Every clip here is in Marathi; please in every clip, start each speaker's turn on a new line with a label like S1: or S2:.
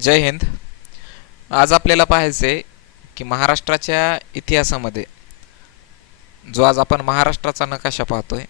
S1: जय हिंद. आज आपल्याला पाहायचं आहे की महाराष्ट्राच्या इतिहासामध्ये जो आज आपण महाराष्ट्राचा नकाशा पाहतोय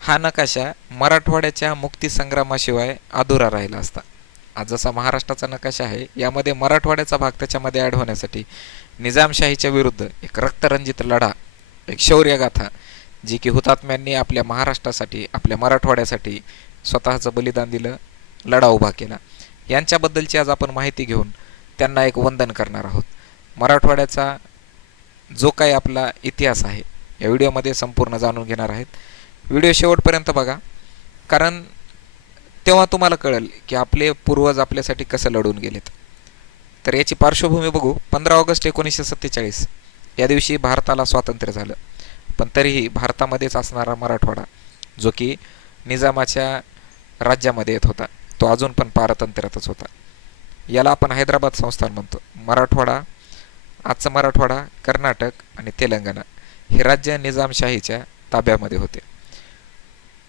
S1: हा नकाशा मराठवाड्याच्या मुक्तीसंग्रामाशिवाय अधुरा राहिला असता. आज जसा महाराष्ट्राचा नकाशा आहे यामध्ये मराठवाड्याचा भाग त्याच्यामध्ये ॲड होण्यासाठी निजामशाहीच्या विरुद्ध एक रक्तरंजित लढा एक शौर्यगाथा जी की हुतात्म्यांनी आपल्या महाराष्ट्रासाठी आपल्या मराठवाड्यासाठी स्वतःचं बलिदान दिलं लढा उभा केला. यांच्याबद्दलची आज आपण माहिती घेऊन त्यांना एक वंदन करणार आहोत. मराठवाड्याचा जो काही आपला इतिहास आहे या व्हिडिओमध्ये संपूर्ण जाणून घेणार आहेत. व्हिडिओ शेवटपर्यंत बघा कारण तेव्हा तुम्हाला कळेल की आपले पूर्वज आपल्यासाठी कसं लढून गेलेत. तर याची पार्श्वभूमी बघू पंधरा ऑगस्ट एकोणीसशे सत्तेचाळीस या दिवशी भारताला स्वातंत्र्य झालं. पण तरीही भारतामध्येच असणारा मराठवाडा जो की निजामाच्या राज्यामध्ये येत होता. तो अजून पण पारतंत्र्यातच होता. याला आपण हैदराबाद संस्थान म्हणतो. मराठवाडा आजचं मराठवाडा कर्नाटक आणि तेलंगणा हे राज्य निजामशाहीच्या ताब्यामध्ये होते.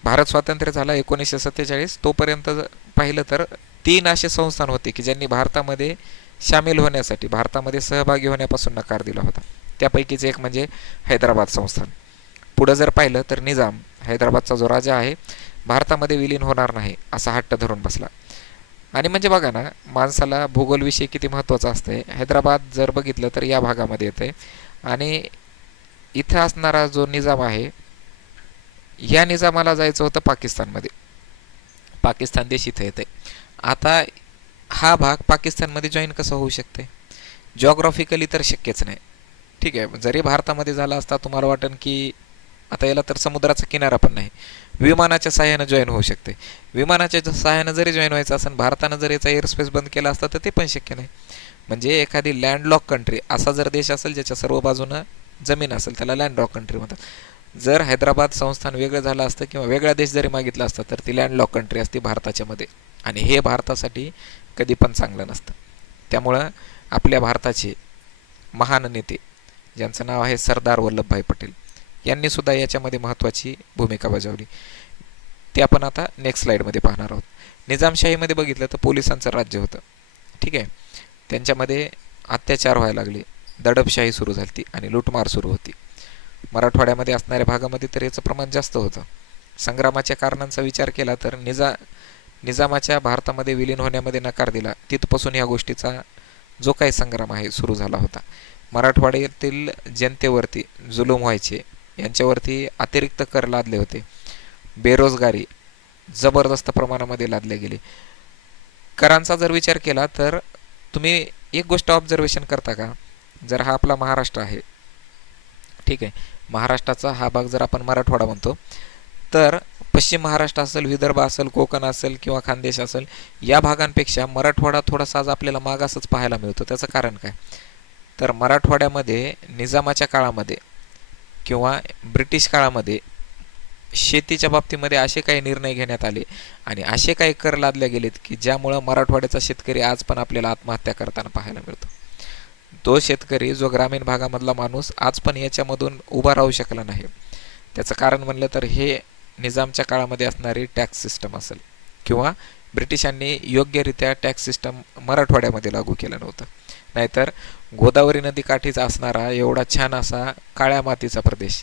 S1: भारत स्वातंत्र्य झाला एकोणीसशे सत्तेचाळीस. तोपर्यंत पाहिलं तर तीन असे संस्थान होते की ज्यांनी भारतामध्ये सामील होण्यासाठी भारतामध्ये सहभागी होण्यापासून नकार दिला होता. त्यापैकीच एक म्हणजे हैदराबाद संस्थान. पुढं जर पाहिलं तर निजाम हैदराबादचा जो राजा आहे भारतामध्ये विलीन होणार नाही असा हट्ट धरून बसला. आणि म्हणजे बघा ना माणसाला भूगोलविषयी किती महत्त्वाचं असतं हैदराबाद जर बघितलं तर या भागामध्ये येतं. आहे आणि इथं असणारा जो निजाम आहे या निजामाला जायचं होतं पाकिस्तानमध्ये. पाकिस्तान देश इथं येते. आता हा भाग पाकिस्तानमध्ये जॉईन कसं होऊ शकते? जॉग्रॉफिकली तर शक्यच नाही. ठीक आहे जरी भारतामध्ये झाला असता तुम्हाला वाटेल की आता याला तर समुद्राचा किनारा पण नाही. विमानाच्या सहाय्यानं जॉईन होऊ शकते. विमानाच्या सहाय्यानं जरी जॉईन व्हायचं असेल भारतानं जर याचा एअरस्पेस बंद केला असता तर ते पण शक्य नाही. म्हणजे एखादी लँडलॉक कंट्री असा जर देश असेल ज्याच्या सर्व बाजूनं जमीन असेल त्याला लँडलॉक कंट्री म्हणतात. जर हैदराबाद संस्थान वेगळं झालं असतं किंवा वेगळा देश जरी मागितला असता तर ती लँडलॉक कंट्री असते भारताच्यामध्ये आणि हे भारतासाठी कधी पण चांगलं नसतं. त्यामुळं आपल्या भारताचे महान नेते ज्यांचं नाव आहे सरदार वल्लभभाई पटेल यांनी सुद्धा याच्यामध्ये महत्त्वाची भूमिका बजावली. ते आपण आता नेक्स्ट स्लाईडमध्ये पाहणार आहोत. निजामशाहीमध्ये बघितलं तर पोलिसांचं राज्य होतं. ठीक आहे? त्यांच्यामध्ये अत्याचार व्हायला लागले. दडपशाही सुरू झाली आणि लूटमार सुरू होती. मराठवाड्यामध्ये असणाऱ्या भागामध्ये तर याचं प्रमाण जास्त होतं. संग्रामाच्या कारणांचा विचार केला तर निजा निजामाच्या भारतामध्ये विलीन होण्यामध्ये नकार दिला. तिथपासून या गोष्टीचा जो काही संग्राम आहे सुरू झाला होता. मराठवाड्यातील जनतेवरती जुलूम व्हायचे. यांच्यावरती अतिरिक्त कर लादले होते. बेरोजगारी जबरदस्त प्रमाणामध्ये लादले गेले. करांचा जर विचार केला तर तुम्ही एक गोष्ट ऑब्झर्वेशन करता का? जर हा आपला महाराष्ट्र आहे ठीक आहे. महाराष्ट्राचा हा भाग जर आपण मराठवाडा म्हणतो तर पश्चिम महाराष्ट्र असेल विदर्भ असेल कोकण असेल किंवा खानदेश असेल या भागांपेक्षा मराठवाडा थोडासा आज आपल्याला मागासच पाहायला मिळतो. त्याचं कारण काय? तर मराठवाड्यामध्ये निजामाच्या काळामध्ये किंवा ब्रिटिश काळामध्ये शेतीच्या बाबतीमध्ये असे काही निर्णय घेण्यात आले आणि असे काही कर लादले गेलेत की ज्यामुळं मराठवाड्याचा शेतकरी आज पण आपल्याला आत्महत्या करताना पाहायला मिळतो. तो शेतकरी जो ग्रामीण भागामधला माणूस आज पण याच्यामधून उभा राहू शकला नाही. त्याचं कारण म्हणलं तर हे निजामच्या काळामध्ये असणारी टॅक्स सिस्टम असेल किंवा ब्रिटिशांनी योग्यरित्या टॅक्स सिस्टम मराठवाड्यामध्ये लागू केलं नव्हतं. नाहीतर गोदावरी नदीकाठीच असणारा एवढा छान असा काळ्या मातीचा प्रदेश.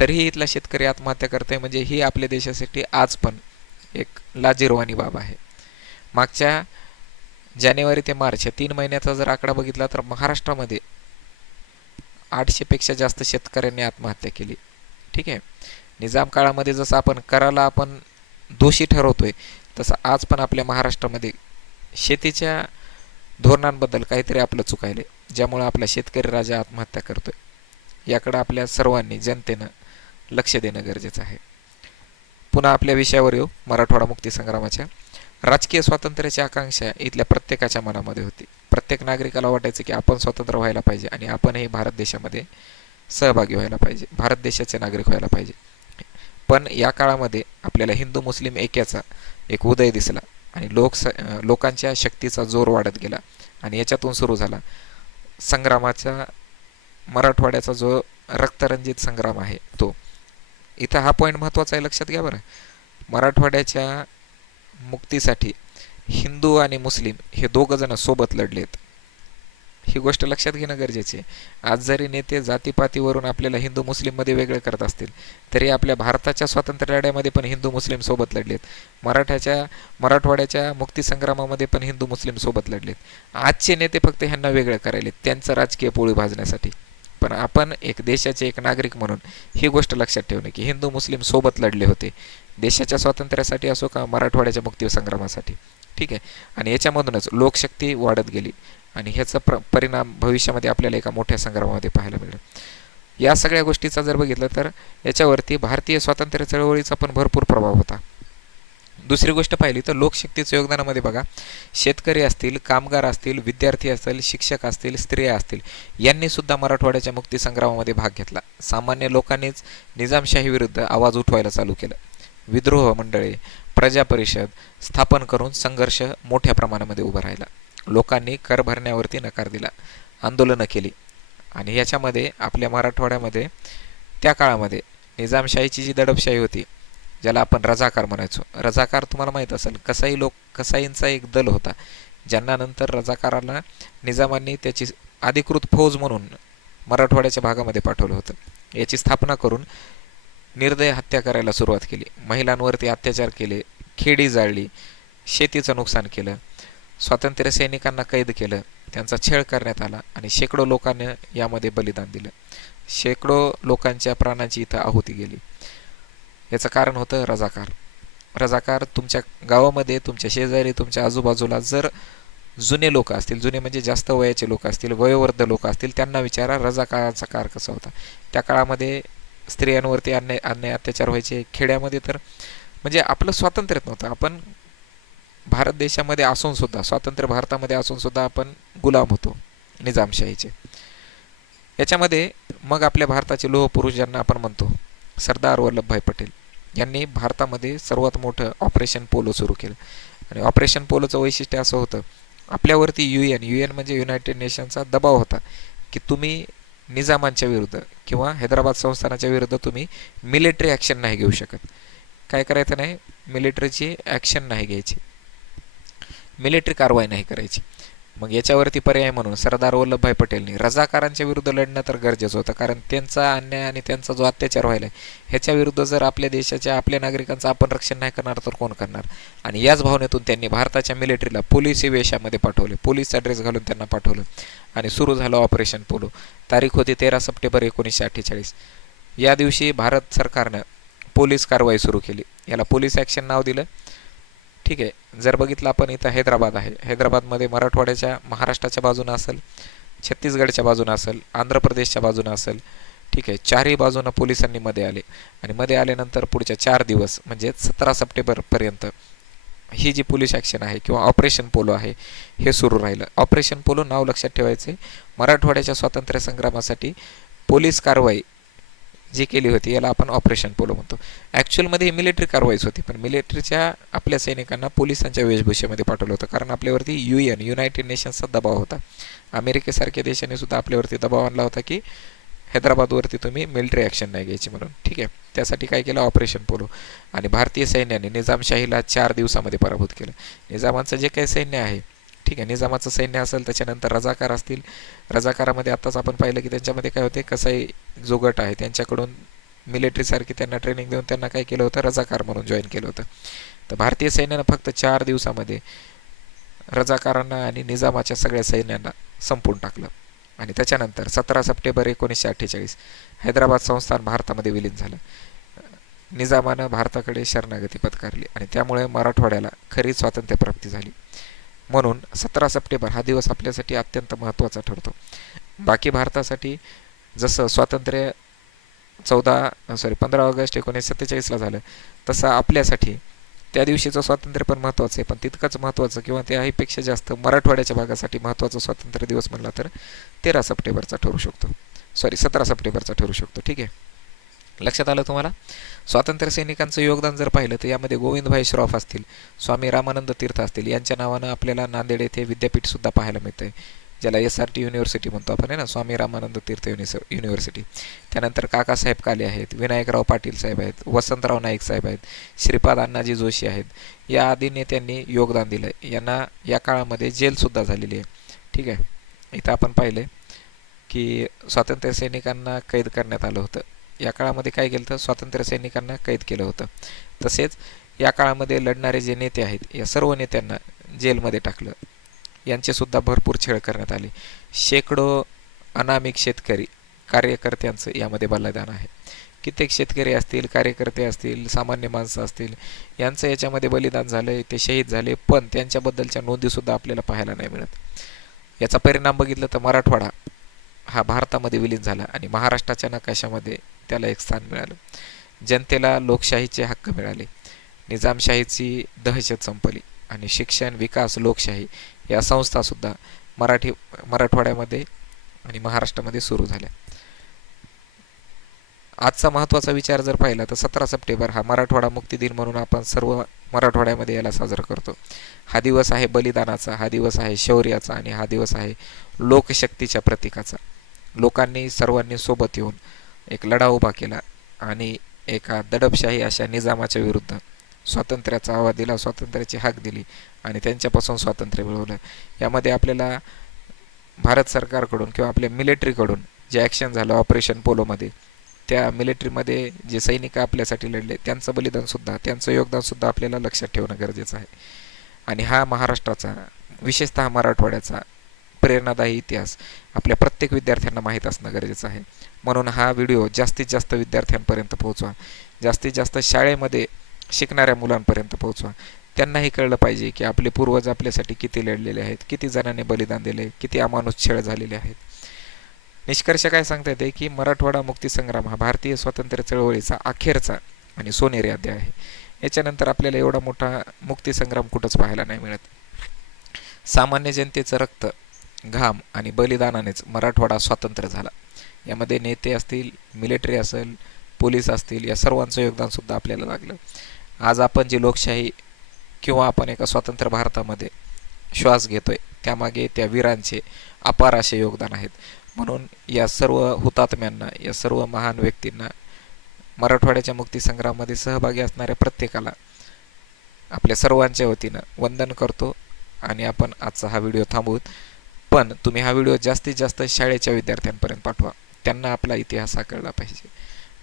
S1: तरीही इथला शेतकरी आत्महत्या करते म्हणजे ही आपल्या देशासाठी आज पण एक लाजीरवाणी बाब आहे. मागच्या जानेवारी ते मार्च या तीन महिन्याचा जर आकडा बघितला तर महाराष्ट्रामध्ये आठशेपेक्षा जास्त शेतकऱ्यांनी आत्महत्या केली. ठीक आहे? निजाम काळामध्ये जसं आपण कराला आपण दोषी ठरवतोय तसं आज पण आपल्या महाराष्ट्रामध्ये शेतीच्या धोरणांबद्दल काहीतरी आपलं चुकायले ज्यामुळं आपला शेतकरी राजा आत्महत्या करतोय. याकडं आपल्या सर्वांनी जनतेनं लक्ष देणं गरजेचं आहे. पुन्हा आपल्या विषयावर येऊ मराठवाडा मुक्ती संग्रामाच्या. राजकीय स्वातंत्र्याची आकांक्षा इथल्या प्रत्येकाच्या मनामध्ये होती. प्रत्येक नागरिकाला वाटायचं की आपण स्वतंत्र व्हायला पाहिजे आणि आपणही भारत देशामध्ये सहभागी व्हायला पाहिजे भारत देशाचे नागरिक व्हायला पाहिजे. पण या काळामध्ये आपल्याला हिंदू मुस्लिम ऐक्याचा एक उदय दिसला. आणि लोक लोकांच्या शक्तीचा जोर वाढत गेला आणि याच्यातून सुरू झाला. संग्रामाचा मराठवाड्याचा जो रक्तरंजित संग्राम आहे तो. इथं हा पॉईंट महत्त्वाचा आहे लक्षात घ्या बरं. मराठवाड्याच्या मुक्तीसाठी हिंदू आणि मुस्लिम हे दोघंजणं सोबत लढलेत. ही गोष्ट लक्षात घेणं गरजेचे आहे. आज जरी नेते जातीपातीवरून आपल्याला हिंदू मुस्लिममध्ये वेगळे करत असतील तरी आपल्या भारताच्या स्वातंत्र्य लढ्यामध्ये पण हिंदू मुस्लिम सोबत लढलेत. मराठ्याच्या मराठवाड्याच्या मुक्तीसंग्रामामध्ये पण हिंदू मुस्लिम सोबत लढलेत. आजचे नेते फक्त ह्यांना वेगळं करायले त्यांचं राजकीय पोळी भाजण्यासाठी. पण आपण एक देशाचे एक नागरिक म्हणून ही गोष्ट लक्षात ठेवणे की हिंदू मुस्लिम सोबत लढले होते. देशाच्या स्वातंत्र्यासाठी असो का मराठवाड्याच्या मुक्तीसंग्रामासाठी. ठीक आहे? आणि याच्यामधूनच लोकशक्ती वाढत गेली. आणि ह्याचा प्र परिणाम भविष्यामध्ये आपल्याला एका मोठ्या संग्रामामध्ये पाहायला मिळेल. या सगळ्या गोष्टीचा जर बघितलं तर याच्यावरती भारतीय स्वातंत्र्य चळवळीचा पण भरपूर प्रभाव होता. दुसरी गोष्ट पाहिली तर लोकशक्तीच्या योगदानामध्ये बघा शेतकरी असतील कामगार असतील विद्यार्थी असतील शिक्षक असतील स्त्रिया असतील यांनी सुद्धा मराठवाड्याच्या मुक्तीसंग्रामामध्ये भाग घेतला. सामान्य लोकांनीच निजामशाही विरुद्ध आवाज उठवायला चालू केलं. विद्रोह मंडळे प्रजा परिषद स्थापन करून संघर्ष मोठ्या प्रमाणामध्ये उभा राहिला. लोकांनी कर भरण्यावरती नकार दिला आंदोलनं केली. आणि याच्यामध्ये आपल्या मराठवाड्यामध्ये त्या काळामध्ये निजामशाहीची जी दडपशाही होती ज्याला आपण रजाकार म्हणायचो. रजाकार तुम्हाला माहीत असेल कसाई लोक कसाईंचा एक दल होता ज्यांना नंतर रजाकाराला निजामांनी त्याची अधिकृत फौज म्हणून मराठवाड्याच्या भागामध्ये पाठवलं होतं. याची स्थापना करून निर्दय हत्या करायला सुरुवात केली. महिलांवरती अत्याचार केले खेडी जाळली शेतीचं नुकसान केलं. स्वातंत्र्य सैनिकांना कैद केलं. त्यांचा छळ करण्यात आला आणि शेकडो लोकांनी यामध्ये बलिदान दिलं. शेकडो लोकांच्या प्राणांची इथं आहुती गेली. याचं कारण होतं रजाकार. रजाकार तुमच्या गावामध्ये तुमच्या शेजारी तुमच्या आजूबाजूला जर जुने लोक असतील जुने म्हणजे जास्त वयाचे लोक असतील वयोवृद्ध लोक असतील त्यांना विचारा रजाकाराचा कार कसा होता. त्या काळामध्ये स्त्रियांवरती अन्याय अन्याय अत्याचार व्हायचे. खेड्यामध्ये तर म्हणजे आपलं स्वातंत्र्यच नव्हतं. आपण भारत देशामध्ये असून सुद्धा स्वातंत्र्य भारतामध्ये असून सुद्धा आपण गुलाम होतो निजामशाहीचे. याच्यामध्ये मग आपल्या भारताचे लोहपुरुष ज्यांना आपण म्हणतो सरदार वल्लभभाई पटेल यांनी भारतामध्ये सर्वात मोठं ऑपरेशन पोलो सुरू केलं. आणि ऑपरेशन पोलोचं वैशिष्ट्य असं होतं आपल्यावरती यू एन यू एन म्हणजे युनायटेड नेशनचा दबाव होता की तुम्ही निजामांच्या विरुद्ध किंवा हैदराबाद संस्थानाच्या विरुद्ध तुम्ही मिलिटरी ॲक्शन नाही घेऊ शकत. काय करायचं नाही? मिलिटरीची ॲक्शन नाही घ्यायची. मिलिटरी कारवाई नाही करायची. मग याच्यावरती पर्याय म्हणून सरदार वल्लभभाई पटेलनी रजाकारांच्या विरुद्ध लढणं तर गरजेचं होतं. कारण त्यांचा अन्याय आणि त्यांचा जो अत्याचार व्हायला ह्याच्या विरुद्ध जर आपल्या देशाच्या आपल्या नागरिकांचं आपण रक्षण नाही करणार तर कोण करणार? आणि याच भावनेतून त्यांनी भारताच्या मिलिटरीला पोलिसी वेशामध्ये पाठवले. पोलीसचा ड्रेस घालून त्यांना पाठवलं. आणि सुरू झालं ऑपरेशन पोलो. तारीख होती तेरा सप्टेंबर एकोणीसशे अठ्ठेचाळीस. या दिवशी भारत सरकारनं पोलीस कारवाई सुरू केली. याला पोलीस ॲक्शन नाव दिलं. ठीक आहे. जर बघितलं आपण इथं हैदराबाद आहे. हैदराबादमध्ये मराठवाड्याच्या महाराष्ट्राच्या बाजूनं असेल छत्तीसगडच्या बाजूनं असेल आंध्र प्रदेशच्या बाजूनं असेल ठीक आहे. चारही बाजूनं पोलिसांनी मध्ये आले. आणि मध्ये आल्यानंतर पुढच्या चार दिवस म्हणजे सतरा सप्टेंबरपर्यंत ही जी पोलीस ॲक्शन आहे किंवा ऑपरेशन पोलो आहे हे सुरू राहिलं. ऑपरेशन पोलो नाव लक्षात ठेवायचे मराठवाड्याच्या स्वातंत्र्य संग्रामासाठी पोलीस कारवाई जी केली होती याला आपण ऑपरेशन पोलो म्हणतो. ॲक्च्युअलमध्ये ही मिलिटरी कारवाईच होती पण मिलिटरीच्या आपल्या सैनिकांना पोलिसांच्या वेशभूषेमध्ये पाठवलं होतं. कारण आपल्यावरती यू एन युनायटेड नेशन्सचा दबाव होता. अमेरिकेसारख्या देशाने सुद्धा आपल्यावरती दबाव आणला होता की हैदराबादवरती तुम्ही मिलिटरी ॲक्शन नाही घ्यायची म्हणून. ठीक आहे? त्यासाठी काय केलं? ऑपरेशन पोलो आणि भारतीय सैन्याने निजामशाहीला चार दिवसामध्ये पराभूत केलं. निजामांचं जे काही सैन्य आहे ठीक आहे. निजामाचं सैन्य असेल त्याच्यानंतर रजाकार असतील. रजाकारामध्ये आत्ताच आपण पाहिलं की त्यांच्यामध्ये काय होते कसाई जो गट आहे. त्यांच्याकडून मिलिटरीसारखी त्यांना ट्रेनिंग देऊन त्यांना काय केलं होतं? रजाकार म्हणून जॉईन केलं होतं. तर भारतीय सैन्यानं फक्त चार दिवसामध्ये रजाकारांना आणि निजामाच्या सगळ्या सैन्यांना संपून टाकलं. आणि त्याच्यानंतर सतरा सप्टेंबर एकोणीसशे अठ्ठेचाळीस हैदराबाद संस्थान भारतामध्ये विलीन झालं. निजामानं भारताकडे शरणागती पत्कारली आणि त्यामुळे मराठवाड्याला खरी स्वातंत्र्यप्राप्ती झाली. म्हणून सतरा सप्टेंबर हा दिवस आपल्यासाठी अत्यंत महत्त्वाचा ठरतो. बाकी भारतासाठी जसं स्वातंत्र्य चौदा सॉरी पंधरा ऑगस्ट एकोणीसशे सत्तेचाळीसला झालं तसं आपल्यासाठी त्या दिवशीचं स्वातंत्र्य पण महत्त्वाचं आहे. पण तितकंच महत्त्वाचं किंवा त्याहीपेक्षा जास्त मराठवाड्याच्या भागासाठी महत्त्वाचा स्वातंत्र्य दिवस म्हणला तर तेरा सप्टेंबरचा ठरू शकतो. सॉरी सतरा सप्टेंबरचा ठरू शकतो. ठीक आहे? लक्षात आलं तुम्हाला? स्वातंत्र्य सैनिकांचं योगदान जर पाहिलं तर यामध्ये गोविंदभाई श्रॉफ असतील स्वामी रामानंद तीर्थ असतील यांच्या नावानं आपल्याला नांदेड येथे विद्यापीठसुद्धा पाहायला मिळतं आहे ज्याला एस आर टी युनिव्हर्सिटी म्हणतो आपण आहे ना? स्वामी रामानंद तीर्थ युनिस युनिव्हर्सिटी त्यानंतर काकासाहेब काले आहेत विनायकराव पाटील साहेब आहेत वसंतराव नाईक साहेब आहेत श्रीपाद अण्णाजी जोशी आहेत. या आदी नेत्यांनी योगदान दिलं. आहे यांना या काळामध्ये जेलसुद्धा झालेली आहे. ठीक आहे? इथं आपण पाहिलं की स्वातंत्र्य सैनिकांना कैद करण्यात आलं होतं. या काळामध्ये काय केलं तर स्वातंत्र्य सैनिकांना कैद केलं होतं. तसेच या काळामध्ये लढणारे जे नेते आहेत या सर्व नेत्यांना जेलमध्ये टाकलं. यांचेसुद्धा भरपूर छेड करण्यात आले. शेकडो अनामिक शेतकरी कार्यकर्त्यांचं यामध्ये बलिदान आहे. कित्येक शेतकरी असतील कार्यकर्ते असतील सामान्य माणसं असतील यांचं याच्यामध्ये बलिदान झालं ते शहीद झाले पण त्यांच्याबद्दलच्या नोंदीसुद्धा आपल्याला पाहायला नाही मिळत. याचा परिणाम बघितलं तर मराठवाडा हा भारतामध्ये विलीन झाला आणि महाराष्ट्राच्या नकाशामध्ये त्याला एक स्थान मिळालं. जनतेला लोकशाहीचे हक्क मिळाले. निजामशाहीची दहशत संपली आणि शिक्षण विकास लोकशाही या संस्थासुद्धा मराठी मराठवाड्यामध्ये आणि महाराष्ट्रामध्ये सुरू झाल्या. आजचा महत्त्वाचा विचार जर पाहिला तर सतरा सप्टेंबर हा मराठवाडा मुक्ती दिन म्हणून आपण सर्व मराठवाड्यामध्ये याला साजरा करतो. हा दिवस आहे बलिदानाचा हा दिवस आहे शौर्याचा आणि हा दिवस आहे लोकशक्तीच्या प्रतीकाचा. लोकांनी सर्वांनी सोबत येऊन एक लढा उभा केला आणि एका दडपशाही अशा निजामाच्या विरुद्ध स्वातंत्र्याचा आवाज दिला स्वातंत्र्याची हाक दिली आणि त्यांच्यापासून स्वातंत्र्य मिळवलं. यामध्ये आपल्याला भारत सरकारकडून किंवा आपल्या मिलिटरीकडून जे ॲक्शन झालं ऑपरेशन पोलोमध्ये त्या मिलिटरीमध्ये जे सैनिक आपल्यासाठी लढले त्यांचं बलिदानसुद्धा त्यांचं योगदानसुद्धा आपल्याला लक्षात ठेवणं गरजेचं आहे. आणि हा महाराष्ट्राचा विशेषतः मराठवाड्याचा प्रेरणादायी इतिहास आपल्या प्रत्येक विद्यार्थ्यांना माहीत असणं गरजेचं आहे. म्हणून हा व्हिडिओ जास्तीत जास्त विद्यार्थ्यांपर्यंत पोहोचवा. जास्तीत जास्त शाळेमध्ये शिकणाऱ्या मुलांपर्यंत पोहोचवा. त्यांनाही कळलं पाहिजे की आपले पूर्वज आपल्यासाठी किती लढलेले आहेत किती जणांनी बलिदान दिले किती अमानुष छळ झालेले आहेत. निष्कर्ष काय सांगता येते की मराठवाडा मुक्तीसंग्राम हा भारतीय स्वातंत्र्य चळवळीचा अखेरचा आणि सोनेरी अध्याय आहे. याच्यानंतर आपल्याला एवढा मोठा मुक्तीसंग्राम कुठंच पाहायला नाही मिळत. सामान्य जनतेचं रक्त घाम आणि बलिदानानेच मराठवाडा स्वातंत्र्य झाला. यामध्ये नेते असतील मिलिटरी असेल पोलीस असतील या सर्वांचं योगदानसुद्धा आपल्याला लागलं. आज आपण जी लोकशाही किंवा आपण एका स्वतंत्र भारतामध्ये श्वास घेतोय त्यामागे त्या वीरांचे अपार असे योगदान आहेत. म्हणून या सर्व हुतात्म्यांना या सर्व महान व्यक्तींना मराठवाड्याच्या मुक्तीसंग्रामध्ये सहभागी असणाऱ्या प्रत्येकाला आपल्या सर्वांच्या वतीनं वंदन करतो आणि आपण आजचा हा व्हिडिओ थांबवूत पण तुम्ही हा व्हिडिओ जास्तीत जास्त शाळेच्या विद्यार्थ्यांपर्यंत पाठवा. त्यांना आपला इतिहास हा कळला पाहिजे.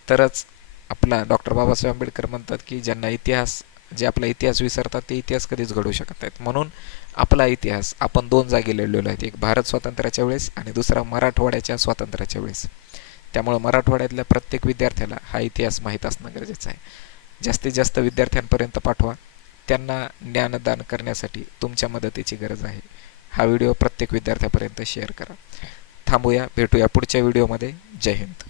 S1: तरच आपला डॉक्टर बाबासाहेब आंबेडकर म्हणतात की ज्यांना इतिहास जे आपला इतिहास विसरतात ते इतिहास कधीच घडू शकत नाहीत. म्हणून आपला इतिहास आपण दोन जागी लढलेलो आहेत. एक भारत स्वातंत्र्याच्या वेळेस आणि दुसरा मराठवाड्याच्या स्वातंत्र्याच्या वेळेस. त्यामुळं मराठवाड्यातल्या प्रत्येक विद्यार्थ्याला हा इतिहास माहीत असणं गरजेचं आहे. जास्तीत जास्त विद्यार्थ्यांपर्यंत पाठवा. त्यांना ज्ञानदान करण्यासाठी तुमच्या मदतीची गरज आहे. हा व्हिडिओ प्रत्येक विद्यार्थ्यापर्यंत शेअर करा. थांबूया भेटूया पुढच्या व्हिडिओमध्ये. जय हिंद.